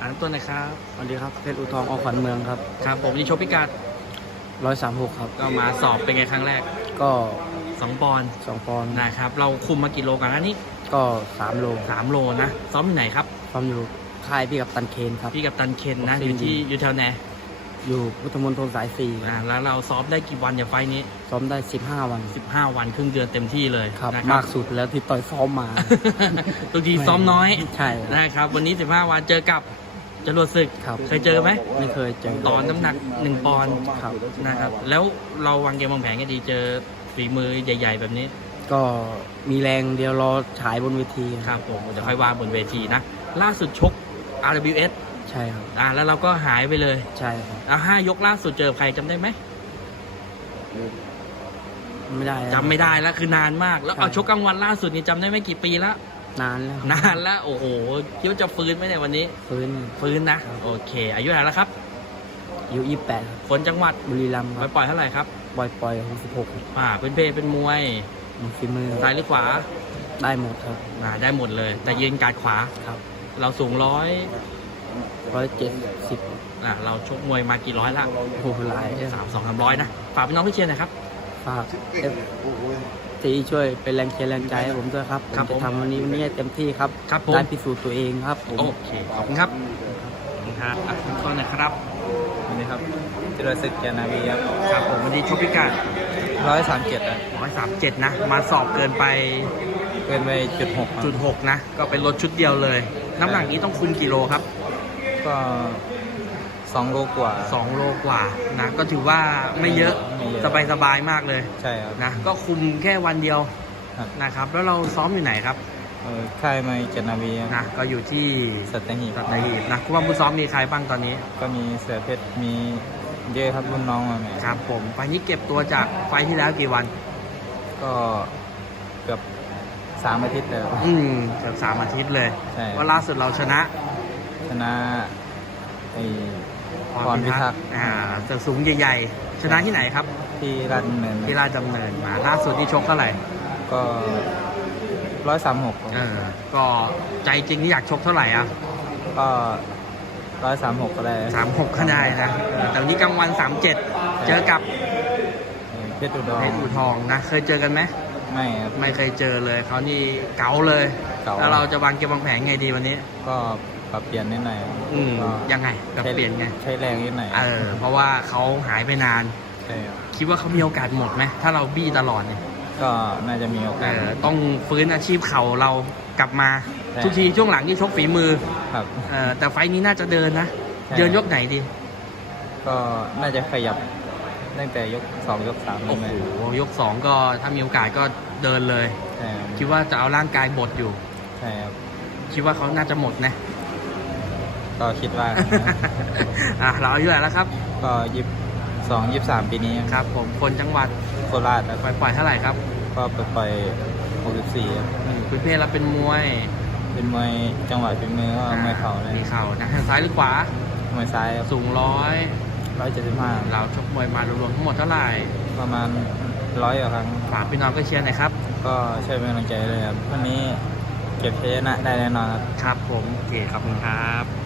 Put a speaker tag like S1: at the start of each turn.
S1: น้ำต้นนะครับ
S2: สวัสดีครับเพชรอุทองอขวัญเมืองครับ
S1: ครับผมวันนี้ชกพิกัด
S2: 136ครับ
S1: ก็มาสอบเป็นไงครั้งแรก
S2: ก็
S1: 2 ปอนด์
S2: 2 ปอนด์
S1: นะครับเราคุมมากี่โลกันนะนี่
S2: ก็3 โล
S1: 3 โลนะซ้อมที่ไหนครับ
S2: ซ้อมอยู่ค่ายพี่กับตันเคนครับ
S1: พี่กับตันเคนนะอยู่แถวไหน
S2: อยู่พุทธมณฑลสาย4
S1: แล้วเราซ้อมได้กี่วันอย่างไฟนี้
S2: ซ้อมได้15 วัน
S1: 15 วันครึ่งเดือนเต็มที่เลย
S2: ครับมากสุดแล้วที่ต่อยซ้อมมา
S1: ทุกทีซ้อมน้อย
S2: ใช่
S1: นะครับวันนี้15 วันเจอกับจรวดศึกเคยเจอไหม
S2: ไม่เคยเจอ
S1: ตอนน้ำหนัก1 ปอนด์
S2: ครับ
S1: นะครับแล้วเราวางเกมวางแผนกันดีเจอฝีมือใหญ่ๆแบบนี้
S2: ก็มีแรงเดียวรอฉายบนเวที
S1: ครับผมเดี๋ยวค่อยว่าบนเวทีนะล่าสุดชก RWS
S2: ใช่ครับ
S1: แล้วเราก็หายไปเลย
S2: ใช่ครับ
S1: 5 ยกล่าสุดเจอใครจำได้ไหม
S2: ไม่ได้
S1: จำไม่ได้แล้วคือนานมากแล้วเอาชกกลางวันล่าสุดนี่จำได้ไหมกี่ปีแล้ว
S2: นาน
S1: แล้วโอ้โหคิดว่าจะฟื้นไหมในวันนี้
S2: ฟื้น
S1: นะโอเคอายุเท่าไหร่แล้วครับ
S2: อายุ28
S1: คนจังหวัด
S2: บุรีรัมย์ครับ
S1: ปล่อยเท่าไหร่ครับ
S2: ปล่อย66
S1: เป็นเป็นมวย
S2: ฝีมือ
S1: ซ้ายหรือขวา
S2: ได้หมดครับ
S1: ได้หมดเลยแต่ยืนการขวา
S2: ครับ
S1: เราสูง
S2: 170
S1: เราชกมวยมากี่ร้อยละ
S2: โอ้โหหลาย
S1: 300นะฝากพี่น้องพี่เชียร์หน่อยครับ
S2: ฝากที่ช่วยเป็นแรงเชียร์แรงใจให้ผมด้วยครับผมจะทำวันนี้ให้เต็มที่ครับได้พิสูจน์ตัวเองครับ
S1: โอเคขอบคุณครับทุกคนนะครับ
S2: วันนี้ครับจิรศักดิ์ แกนาวี
S1: ครับผมวันนี้ชกพิกัด137นะมาสอบเกินไป
S2: จุด6
S1: นะก็เป็นรถชุดเดียวเลยน้ำหนักนี้ต้องคุมกี่โลครับ
S2: ก็2 โลกว่า
S1: 2 โลกว่านะก็ถือว่าไม่เยอะสบายมากเลย
S2: ใช่ครับ
S1: นะก็คุมแค่วันเดียวนะครับแล้วเราซ้อมอยู่ไหนครับ
S2: ค่ายมวยเจนาวี
S1: นะก็อยู่ที่
S2: สัตหีบ
S1: นะคุณว่าผู้ซ้อมมีใครบ้างตอนนี้
S2: ก็มีเสือเพชรมีเยอะครับรุ่นน้องมา
S1: ครับผมไฟนี้เก็บตัวจากไฟที่แล้วกี่วัน
S2: ก็เกือบ3 อาทิตย์เลย
S1: เกือบ3 อาทิตย์เลยว่าล่าสุดเราชนะพรพิทักษ์เสือสูงใหญ่ๆชนะที่ไหนครับ
S2: ที่ราชดำเนิน
S1: มาล่าสุดที่ชกเท่าไหร่
S2: ก็136
S1: ก็ใจจริงที่อยากชกเท่าไหร่
S2: ก็136ก็ได้
S1: 36ก็ได้นะแต่วันนี้กลางวัน37เจอกับ
S2: เพชรอุ
S1: ทองนะเคยเจอกันไหม
S2: ไม่
S1: เคยเจอเลยเขานี่เก๋าเลยแล้วเราจะวางเกมวางแผนไงดีวันนี้
S2: ก็ปรับเปลี่ยนนิดหน่อย
S1: ยังไงปรับเปลี่ยนไง
S2: ใช้แรงนิดหน่อย
S1: เพราะว่าเขาหายไปนานคิดว่าเขามีโอกาสหมดไหมถ้าเราบี้ตลอดเนี่ย
S2: ก็น่าจะมีโอกาส
S1: ต้องฟื้นอาชีพเข่าเรากลับมาทุกทีช่วงหลังที่ชกฝีมือ
S2: ครับ
S1: แต่ไฟนี้น่าจะเดินนะเดินยกไหนดี
S2: ก็น่าจะขยับตั้งแต่ยก2 ยก3
S1: โอ้โหยก2ก็ถ้ามีโอกาสก็เดินเลยคิดว่าจะเอาร่างกายบดอยู่
S2: ใช่ครับ
S1: คิดว่าเขาน่าจะหมดนะ
S2: ก็คิดว่า
S1: เราอายุเท่าไหร่แล้วครับ
S2: ก็23 ปีนี้
S1: ครับผมคนจังหวัด
S2: โคราช
S1: ปล่อยเท่าไหร่ครับ
S2: ก็ปล่อย64ครับ
S1: พื้นเพเราเป็นมวย
S2: จังหวะฝีมือก็มวยเข่าเลย
S1: มีเข่านะซ้ายหรือขว
S2: ามวยซ้าย
S1: สูง
S2: 175
S1: เราชกมวยมารวมทั้งหมดเท่าไหร่
S2: ประมาณ100 กว่าครั้ง
S1: ฝากพี่น้องก็เชียร์หน่อยครับ
S2: ก็ช่วยเป็นกำลังใจเลยครับวันนี้เก็บชัยชนะได้แน่นอน
S1: ครับผมโอเคขอบคุณครับ